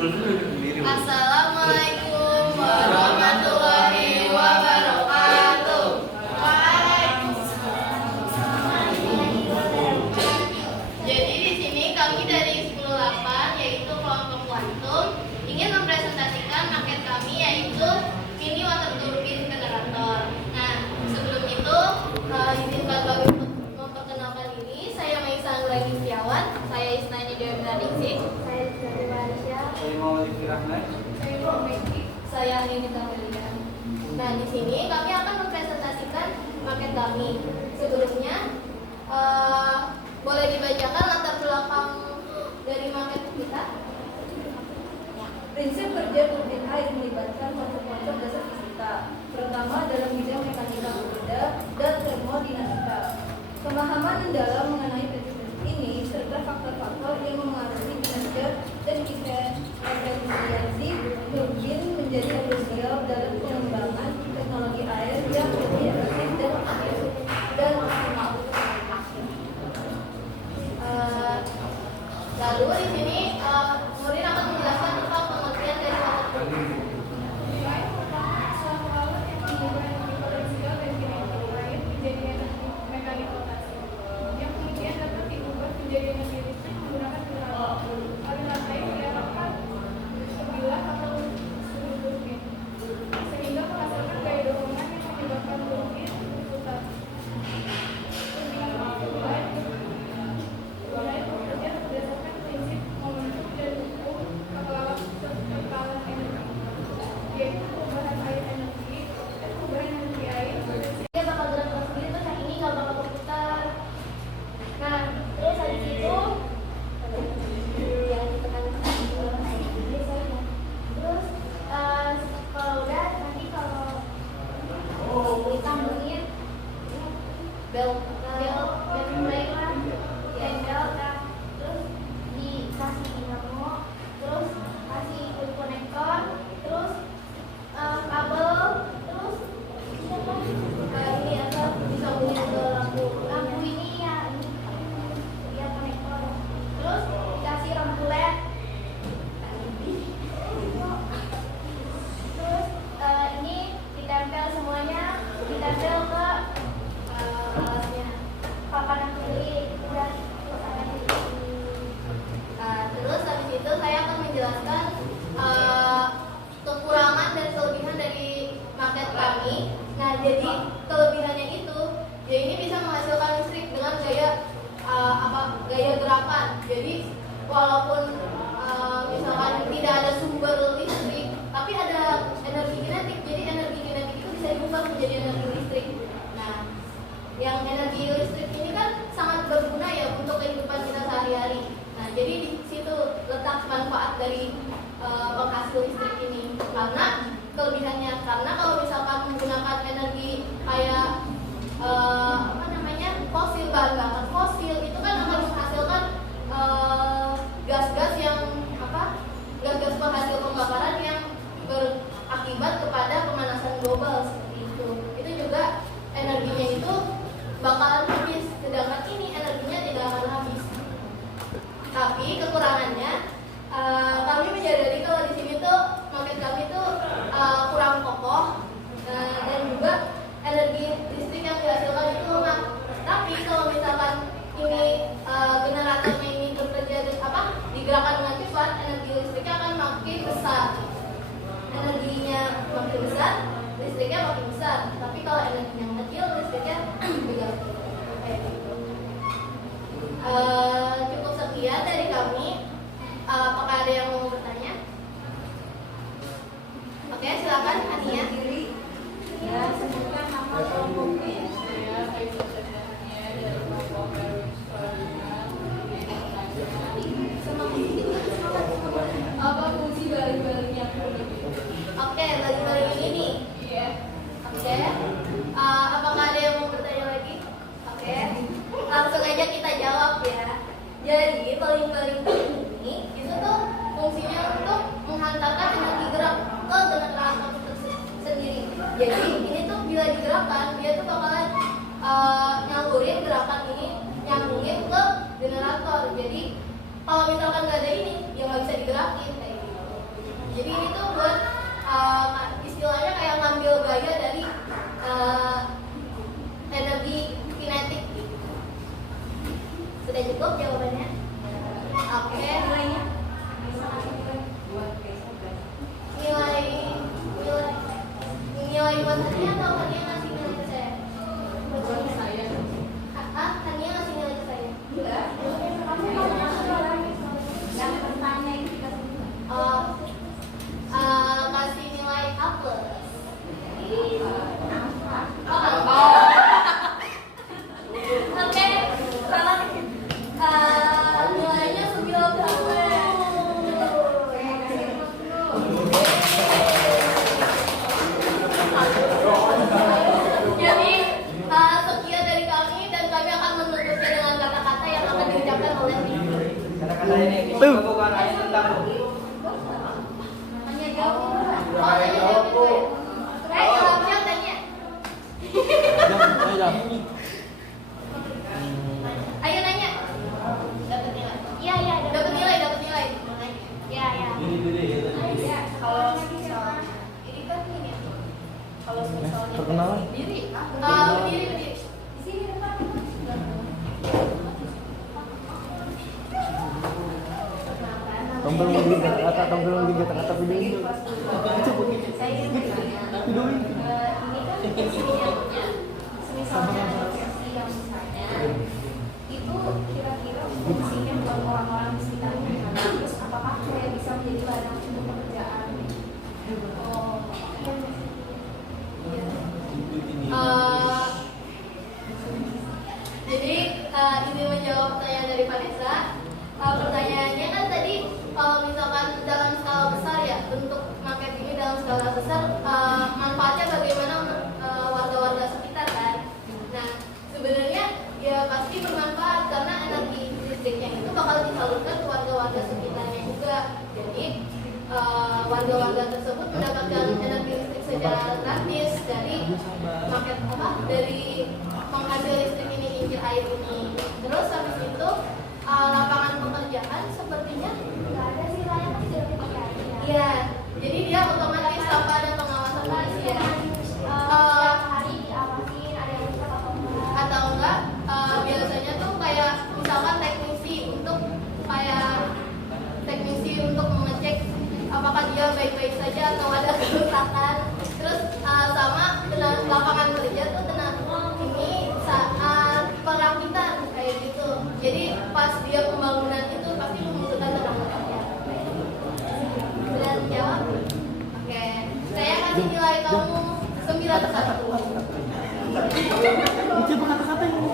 Assalamualaikum warahmatullahi wabarakatuh. Jadi di sini kami dari 108 yaitu kelompok kuantum ingin mempresentasikan maket kami yaitu mini water turbine generator. Nah, sebelum itu izinkan kami memperkenalkan ini. Saya Maisa Anggreni Setiawan, saya Isnani Dewi Ningsih, saya Dewi Malaysia, saya Maulid Rahman, saya Meki, saya Anita Melia. Nah, di sini kami akan mempresentasikan maket kami. Sebelumnya boleh dibacakan latar belakang dari maket kita? Prinsip kerja turbin air melibatkan konsep-konsep dasar fisika, terutama dalam bidang mekanika fluida dan termodinamika. Pemahaman mendalam mengenai prinsip-prinsip ini serta faktor-faktor yang mempengaruhi kinerja dan efisiensi turbin menjadi krusial dalam pengembangan teknologi air yang lebih efektif dan optimal. Lalu di sini Nurin akan menjelaskan tentang pengertian dari water turbine. Suatu alat yang mengubah energi potensial dan kinetik air menjadi energi mekanik rotasi yang kemudian dapat diubah menjadi energi listrik menggunakan generator. Aliran air diarahkan sebilah atau seluruh turbin sehingga menghasilkan gaya dorongan yang menyebabkan turbin berputar. Turbin bekerja berdasarkan prinsip momentum dan hukum kekalahan energi, yaitu perubahan air energi dan perubahan energi air. Dia bakal gerak sendiri, terus yang ini nggak bakal berputar. Nah, terus habis itu yang ditekan terus kalau udah nanti kalau ditambahin bel membrane lah, tempel kan, terus dikasih dinamo, terus kasih konektor, terus kabel, terus ini apa disambungin ke lampu ini ya, ini konektor, terus dikasih lampu LED, terus ini ditempel semuanya, ditempel ke alasnya papan akrilik dan terus habis itu saya akan menjelaskan kekurangan dan kelebihan dari maket kami. Nah, jadi kelebihannya itu ya ini bisa menghasilkan listrik dengan gaya gerakan. Jadi walaupun misalkan tidak ada sumber listrik, tapi ada energi kinetik. Jadi energi kinetik itu bisa diubah menjadi energi listrik. Nah, yang energi listrik ini kan sangat berguna ya untuk kehidupan kita sehari-hari. Nah, jadi di situ letak manfaat dari penghasil listrik ini. Karena kelebihannya, karena kalau misalkan menggunakan energi kayak fosil, bahan bakar fosil itu kan akan menghasilkan gas-gas yang gas-gas penghasil pembakaran yang berakibat kepada pemanasan global seperti itu. Itu juga energinya itu bakalan habis, sedangkan ini energinya tidak akan habis. Tapi kekurangannya kami menyadari kalau di sini tuh maket kami tuh kurang kokoh dan juga energi listrik yang dihasilkan itu lemah. Tapi kalau misalkan ini generatornya ini bekerja digerakkan dengan cepat, energi listriknya akan makin besar. Energinya makin besar, listriknya makin besar. Tapi kalau energinya kecil, listriknya beda. Cukup sekian dari kami. Apakah ada yang mau bertanya? Oke, silakan Hania. Ya, sebutkan nama kelompoknya. Apa fungsi balik-baliknya? Oke, balik-balik ini nih. Iya. Oke. Apakah ada yang mau bertanya lagi? Oke. Langsung aja kita jawab ya. Jadi, baling-baling ini itu tuh fungsinya untuk menghantarkan energi gerak ke generator sendiri. Jadi, ini tuh bila digerakkan, dia tuh bakalan nyalurin gerakan ini, nyambungin ke generator. Jadi, kalau misalkan nggak ada ini, ya nggak bisa digerakin kayak gitu. Jadi ini tuh buat istilahnya kayak ngambil gaya dari energi kinetik. Sudah cukup jawabannya? Oke. Nilainya? Nilai buat Hania atau Hania ngasih nilai ke saya? Buat saya. Hania ngasih nilai ke saya? Enggak. Yang bertanya itu dikasih nilai. Kasih nilai A+. Oke, salah. Nilainya 90. Jadi sekian dari kami dan kami akan menutupnya dengan kata-kata yang akan diucapkan oleh Tim. Kata-kata ini fisika bukan hanya tentang Hanya jawab. Oh, tanya jawab itu ya. Jawabnya tanya. Ayo nanya. Dapat nilai. Iya, dapat nilai. Iya. Kalau misal ini kan ini. Kalau misalnya Perkenalan. berdiri. Berdiri. Di sini depan. Tombol di kata-kata, tombol di kata-kata video ini. Saya ingin bertanya. Ini kan fungsinya punya. Misalnya ada versi yang misalnya itu kira-kira fungsinya buat orang-orang di sekitarnya. Terus apakah saya bisa menjadi ladang untuk pekerjaan? Oh, Jadi ini menjawab pertanyaan dari Vanessa. Pertanyaannya kan tadi kalau misalkan dalam skala besar ya, bentuk market ini dalam skala besar manfaatnya bagaimana untuk warga-warga sekitar kan? Nah sebenarnya ya pasti bermanfaat karena energi listriknya itu bakal disalurkan ke warga-warga sekitarnya juga. Jadi warga-warga tersebut mendapatkan energi listrik secara gratis dari market dari penghasil listrik ini, kincir air ini. Terus habis itu lapangan pekerjaan sepertinya nggak ada sih layak pasti udah dipakai aja. iya, jadi dia otomatis tanpa ada pengawasan polisi ya. Setiap hari diawasin ada yang rusak atau enggak. Biasanya tuh kayak misalkan teknisi untuk mengecek apakah dia baik-baik saja atau ada kerusakan. Terus sama lapangan kerja tuh kena ini saat perakitan kayak gitu. Jadi pas dia pembangunan itu pasti membutuhkan tenaga kerja. Sudah jawab? Oke, saya kasih nilai kamu 91. Coba kata-kata ini.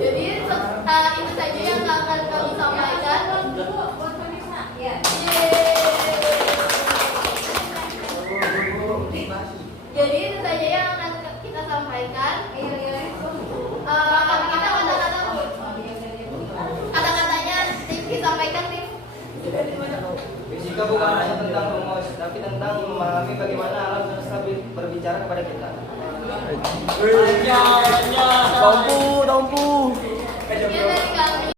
Jadi itu saja yang akan kami sampaikan. Ya. Jadi itu saja yang akan kita sampaikan. Kata-katanya disampaikan nih. fisika bukan hanya tentang rumus, tapi tentang memahami bagaimana alam semesta berbicara kepada kita. Tompu. Sekian dari